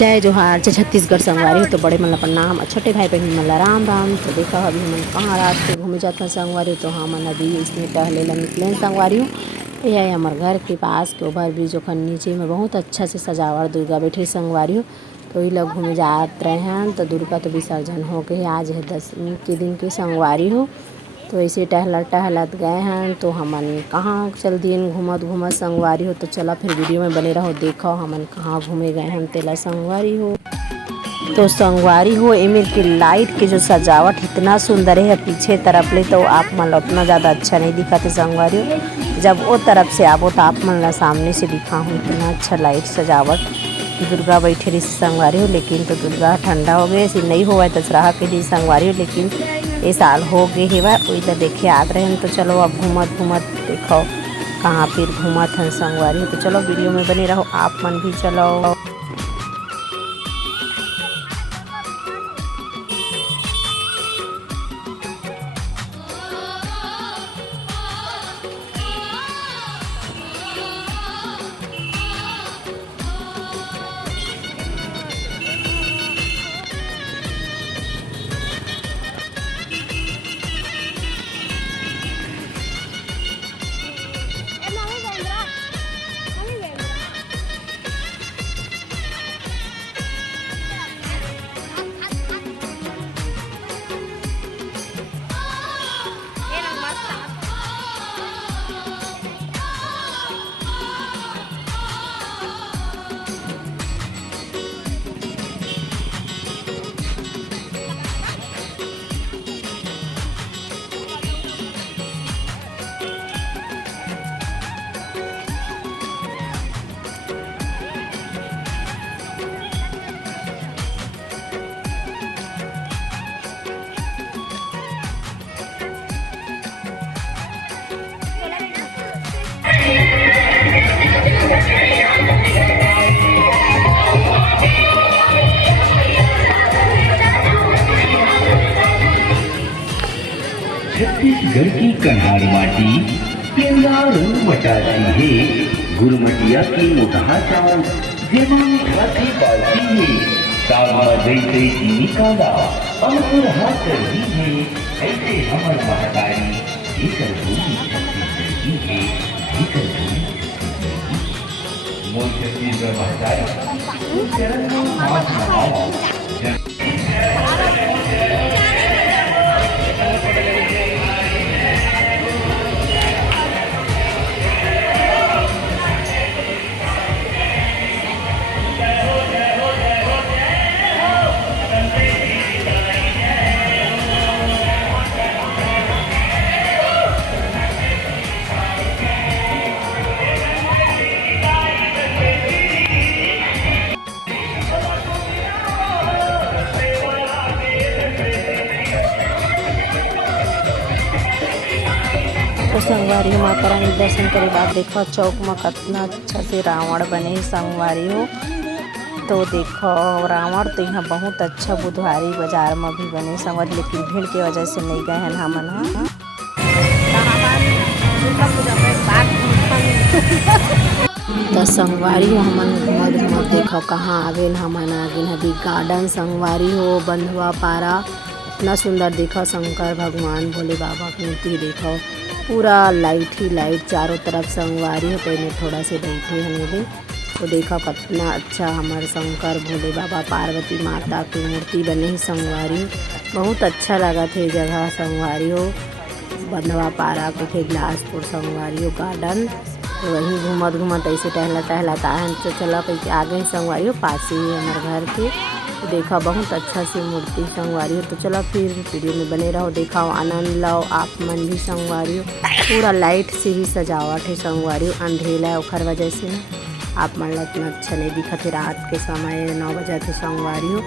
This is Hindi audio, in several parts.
जय जोहार जय छत्तीसगढ़ संगवारी। तो बड़े मन ला प्रणाम और छोटे भाई बहन मन ला राम राम। तो देखा अभी हम कहाँ रात के घूमे जाते हैं संगवारी। तो हम अभी इसमें टहले ला निकले संगवारी। यह है हमारे घर के पास के ओवर ब्रिज ओखर नीचे में बहुत अच्छा से सजावट दुर्गा बैठे संगवारी। तो ये लोग घूमे जात रहे हैं। तो दुर्गा तो विसर्जन हो गए, आज है 10वीं के दिन की संगवारी हो। तो ऐसे टहलत टहलत गए हैं। तो हमन कहाँ चल दिए घूमत घूमत संगवारी हो। तो चला फिर वीडियो में बने रहो, देखो हमन कहाँ घूमे गए हैं तेला संगवारी हो। तो संगवारी हो एमेर के लाइट के जो सजावट इतना सुंदर है पीछे तरफ ले। तो आप मन उतना ज़्यादा अच्छा नहीं दिखा थे संगवारी हो। जब वो तरफ से आवो तो आप मन ला सामने से दिखा हूँ इतना अच्छा लाइट सजावट दुर्गा बैठे रही संगवारी हो। लेकिन तो दुर्गा ठंडा हो गए ऐसे नहीं हुआ है दशहरा के दिन संगवारी हो। लेकिन ये साल हो गए हेवा वही तो देखे आते रहे। तो चलो अब घूमत घूमत देखो कहाँ फिर घूमत हैं संगवारी। तो चलो वीडियो में बने रहो, आप मन भी चलो। छत्तीसगढ़ की कन्हार माटी केंद्रा रंग मटाती है। गुरमटिया की मुठा चावल जेमा खाती डालती है। साग में जैसे चीनी काला अंकुर हाथ करती है। ऐसे हमर महतारी जीकर भूमि छत्तीसगढ़ की है। जीकर भूमि मोर छत्तीसगढ़ महतारी चरण में हाथ लगाओ। तो संगवारी हो माता रानी दर्शन करे बाद देखो चौक में कितना अच्छा से रावण बने संगवारी हो। तो देखो रावण तो यहाँ बहुत अच्छा बुधवारी बाजार में भी बने संगवारी। लेकिन भीड़ के वजह से नहीं गए हैं हमन। तो संगवारी हो हमन घूमत घूमत देखो कहाँ आ गए हमन आ गए नदी गार्डन संगवारी हो बंधवा पारा। इतना सुंदर देखो शंकर भगवान भोले बाबा की मूर्ति देखो पूरा लाइट ही लाइट चारों तरफ संगवारी हो। तो इन्हें थोड़ा से बैठे हैं भी तो देखा कितना अच्छा हमारे शंकर भोले बाबा पार्वती माता की मूर्ति बने ही संगवारी। बहुत अच्छा लगा थे जगह संगवारी हो बंधवा पारा के थे बिलासपुर संगवारी हो गार्डन। तो वहीं घूमत घूमत ऐसे टहला टहलाता है। तो चला कहीं आगे संगवारी हो पास ही हमारे घर के। तो देखा बहुत अच्छा सी मूर्ति संगवारी हो। तो चलो फिर वीडियो में बने रहो, देखा आनंद लो आप मन भी संगवारी हो। पूरा लाइट से ही सजावट है संगवारी हो। अंधेला है उखर वजह से आप मन ला इतना अच्छा नहीं दिखा थे। रात के समय 9 बजे थे संगवारी हो।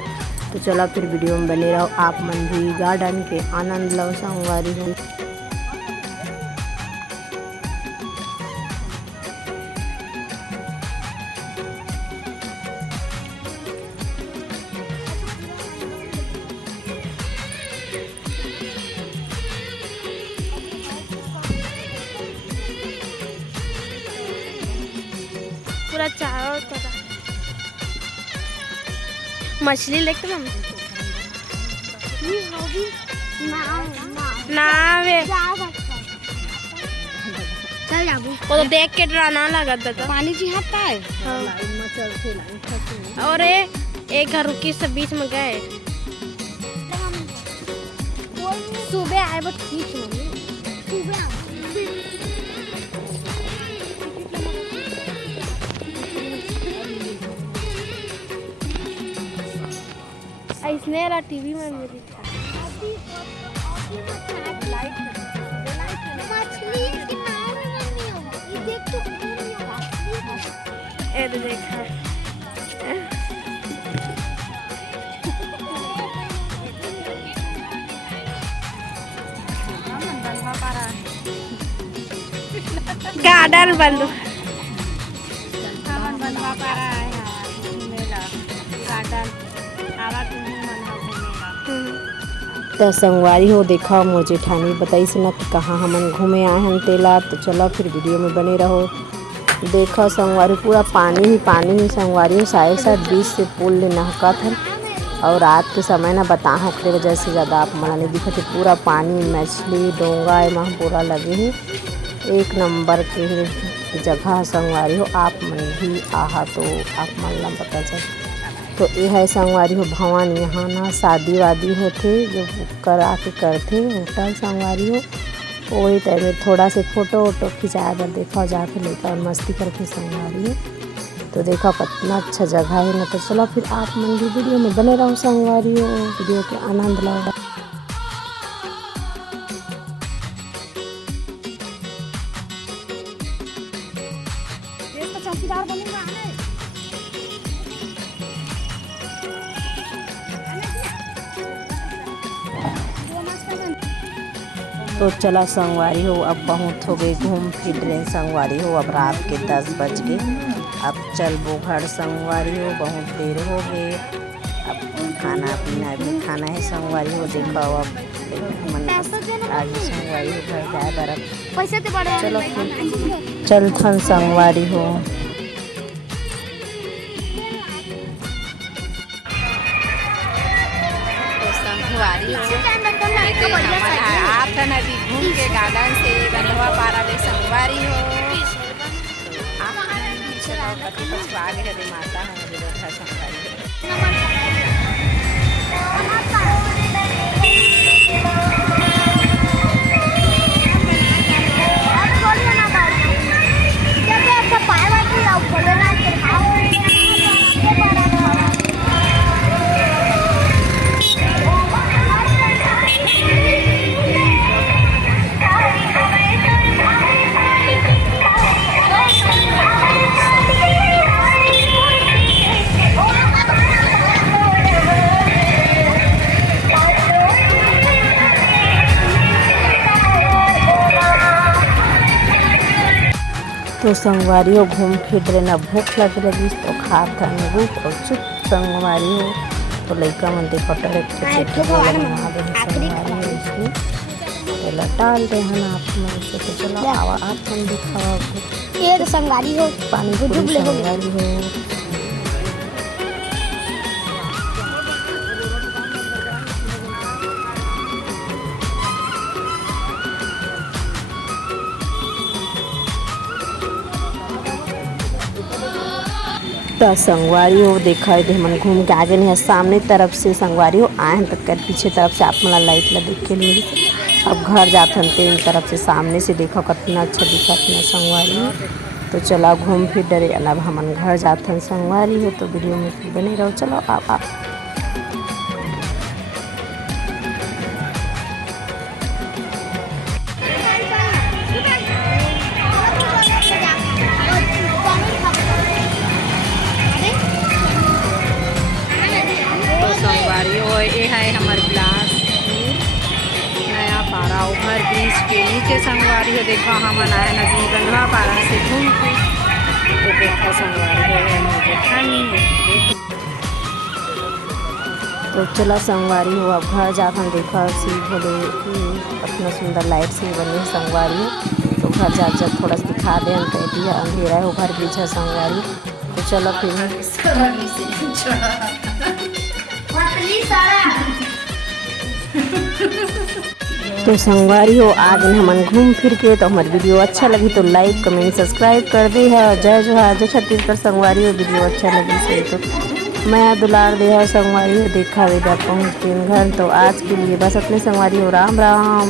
तो चलो फिर वीडियो में बने रहो, आप मन भी गार्डन के आनंद लो संगवारी हो। पूरा चारों तरफ मछली लेते हम नावे चल जाबू वो तो देख के डराना लगा था पानी जी हाथ है और एक घर रुकी सब बीच में गए सुबह आए बट ठीक मम्मी सुबह इसने वाला टीवी में भी दिखा मछली के नाव में नहीं होगा ये देख तो नहीं होगा ये तो देखा गार्डन बंद तो संगवारी हो देखा मुझे ठानी बताई से ना कि कहाँ हमन घूमे आए हैं तेला। तो चलो फिर वीडियो में बने रहो। देखो संगवारी पूरा पानी ही संगवारी हो साइड साइड बीच से पुल ले नहका था और रात के समय ना बता ओकरे वजह से ज़्यादा आप मना नहीं दिखते पूरा पानी मछली डोंगा एमा पूरा लगे हैं। एक नंबर के जगह संगवारी हो आप मन भी आहा तो आप मन ला पता चल। तो ये है संगवारी हो भवन यहाँ ना शादी वादी होते जो करा के करते होटल संगवारी हो वही टाइम में थोड़ा से फ़ोटो वोटो खिंचाए बर देखा जाके लेकर और मस्ती करके संगवारी हो। तो देखा कितना अच्छा जगह है ना। तो चलो फिर आप मन भी वीडियो में बने रहो संगवारी हो वीडियो के आनंद लो। चौकीदार बनेगा तो चला संगवारी हो अब बहुत हो गई घूम फिर रहे संगवारी हो। अब रात के 10 बज गए अब चल वो घर संगवारी हो बहुत देर हो गए। अब खाना पीना भी खाना है संगवारी हो। देखो अब मन आज संगवारी हो घर जाए बर्फ पैसे तो बड़े चलो फिर चल थन संगवारी हो। संगवारी हो आप अभी घूम के गार्डन से गंधवा पारा ले संगवारी हो आगे है माता है संगवारी तो संगवारी हो घूम फिर रहे ना भूख लग रही तो खा था भूख और चुप संगवारी हो। तो लड़का मन देखो टाल रहे हैं आप मन से। तो चलो आवा आप मन दिखावा ये तो संगवारी हो पानी पूरी संगवारी हो। तो संगवारी हो देखा है मन घूम के आगे नहीं सामने तरफ से संगवारी हो आए हैं तक कर पीछे तरफ से आप मला लाइट ला देख के लिए अब घर जाते हैं तीन तरफ से सामने से देखो कितना अच्छा दिखा अपना संगवारी हो। तो चला घूम फिर डरे अब हमन घर जाते हैं संगवारी हो। तो वीडियो में फिर बने रहो। चलो आप ये है हमारे ग्लास नया पारा ओवर ब्रिज के नीचे संगवारी हो। देखो हम आए नदी गंधवा पारा से घूम के तो देखो संगवारी हो। तो चला संगवारी हो अब घर जाकर देखा सी बोले अपना सुंदर लाइट से बने संगवारी हो। तो घर जा जब थोड़ा सा दिखा दें कह दिया अंधेरा है वो घर बीच है संगवारी। तो चलो फिर तो संगवारी हो आज हमन घूम फिर के तो हमारी वीडियो अच्छा लगी तो लाइक कमेंट सब्सक्राइब कर दे है। और जय जोहार जय छत्तीसगढ़। संगवारी हो वीडियो अच्छा लगी से तो मैं दुलार दे है। संगवारी हो देखा वे पहुँच के घर। तो आज के लिए बस अपने संगवारी हो राम राम।